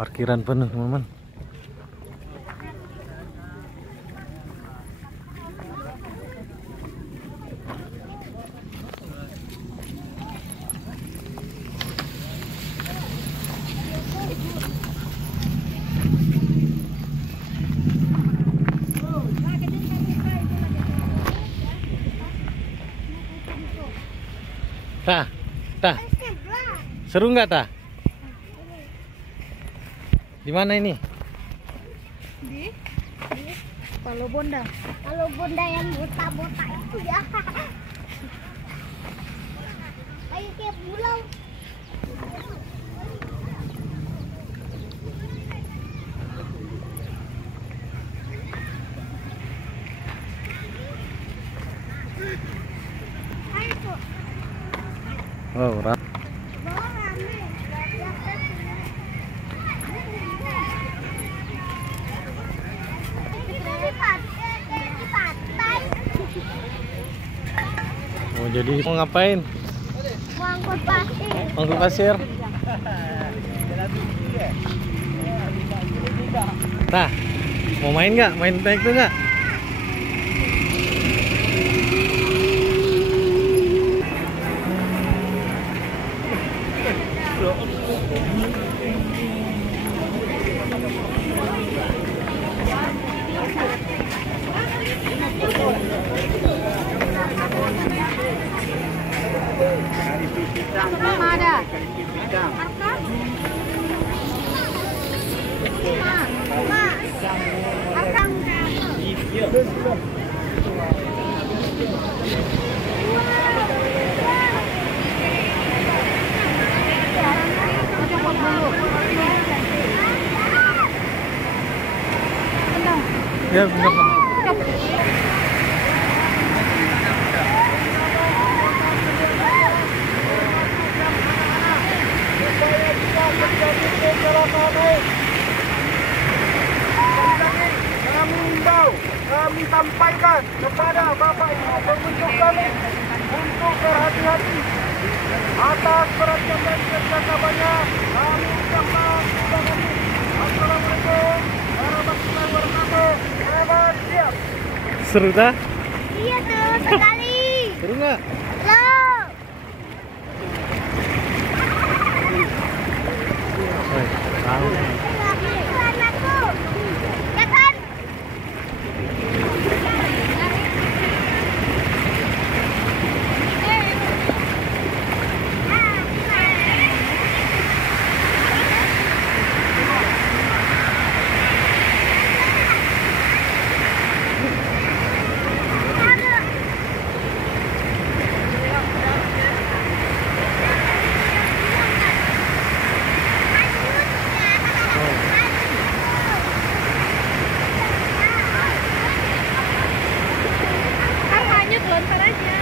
Parkiran penuh, teman-teman. Tah, tah. Seru nggak, Tah? Di mana ini? Di Palu Bonda. Palu Bonda yang botak-botak itu ya. Kayak pulau. Oh, oh, jadi mau ngapain? Mau angkut pasir. Angkut pasir. Nah, mau main nggak? Main naik tuh nggak? Ada. Ya, bener. Kami sampaikan kepada Bapak Ibu pengunjung kami untuk berhati-hati atas perhatian dan kerjasamanya. Kami ucapkan terima kasih. Assalamualaikum warahmatullahi wabarakatuh. Selamat siang. Seru dah? Iya, seru sekali. Seru nggak? Loh. Tahu. Anakku. Ya kan? Lontar aja.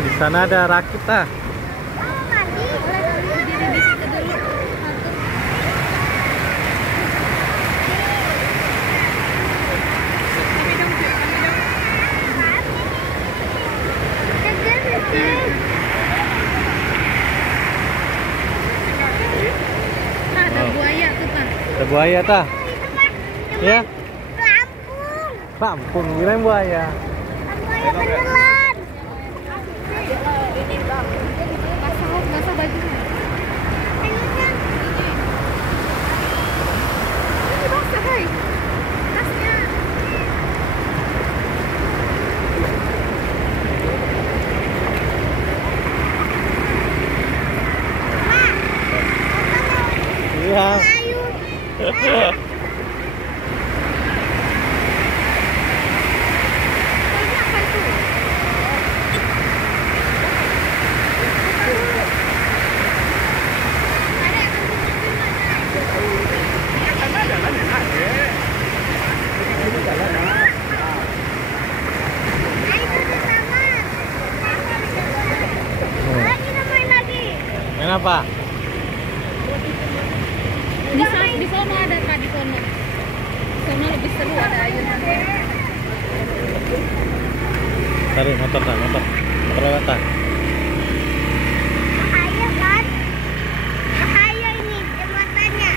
Di sana ada rakit, Tah. Ada buaya. buaya tah. Itu mah Ya, Lampung. Lampung kirain buaya. Buaya beneran. Basah bajunya. Ini basah, hai. Tasnya. Iya. Ayu. Ini apa itu? Ayo itu sama. Lagi kita main lagi. Main apa? Di sono ada Kak, di sono. Di sono lebih seru, ada ayunannya. Tarik motor tah, motor lewat tah. Bahaya kan? Bahaya ini jembatannya.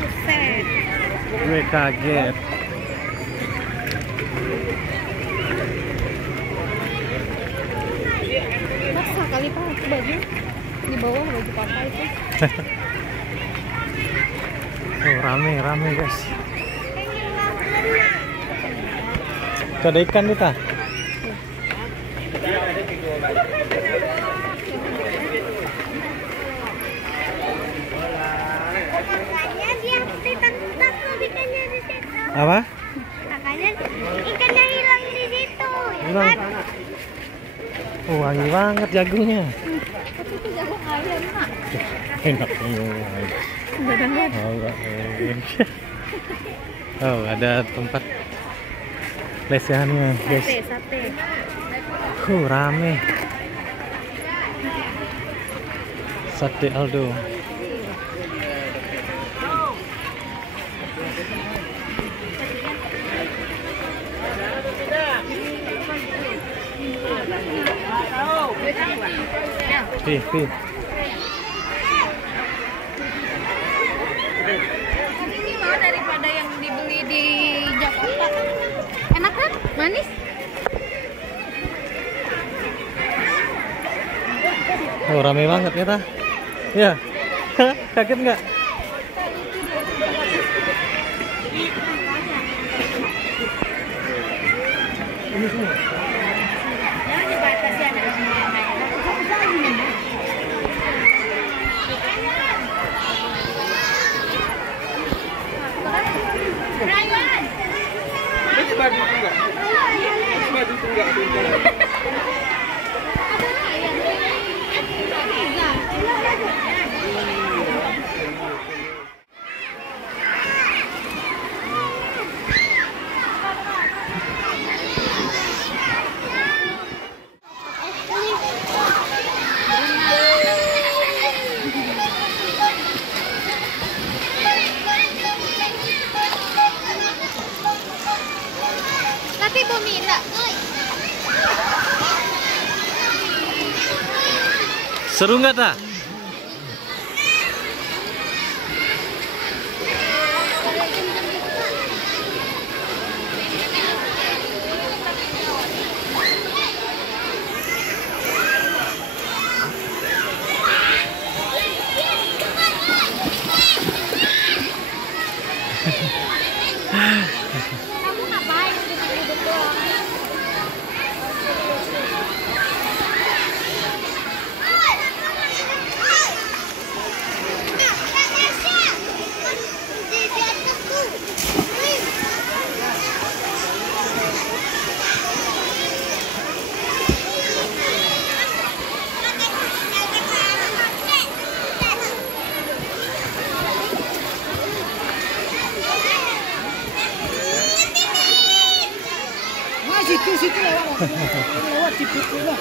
Buset. Gue kaget. Basah kali Pak itu baju. Di bawah baju papa itu. Oh, rame guys. Ini mau berenang. Tuh, ada ikan nih tah. Makanya dia takut ikannya di situ. Apa? Makanya ikannya hilang di situ. Hilang. Oh, wangi banget jagungnya. Tapi itu jagung ayam, Nak. Enak. Benar-benar. Oh, ada tempat lesehannya, guys. Sate. Rame. Sate Aldo. Pih. Ini loh daripada yang dibeli di Jakarta. Enak kan? Manis. Oh, rame banget ya tah. Ya. Kaget nggak? Tapi bumi enggak. Seru nggak tah? Kamu ngapain duduk doang? Situ lewat situ lah.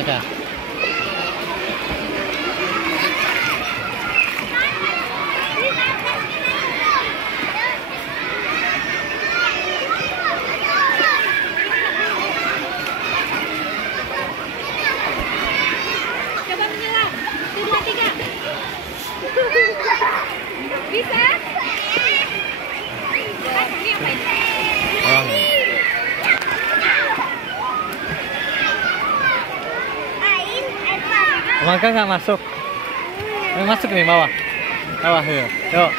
Eka. Coba menyelam. 2, 3. Bisa? Ini apa ini? Oh. Mangga nggak masuk. Masuk nih bawah. Bawah yuk. Yuk.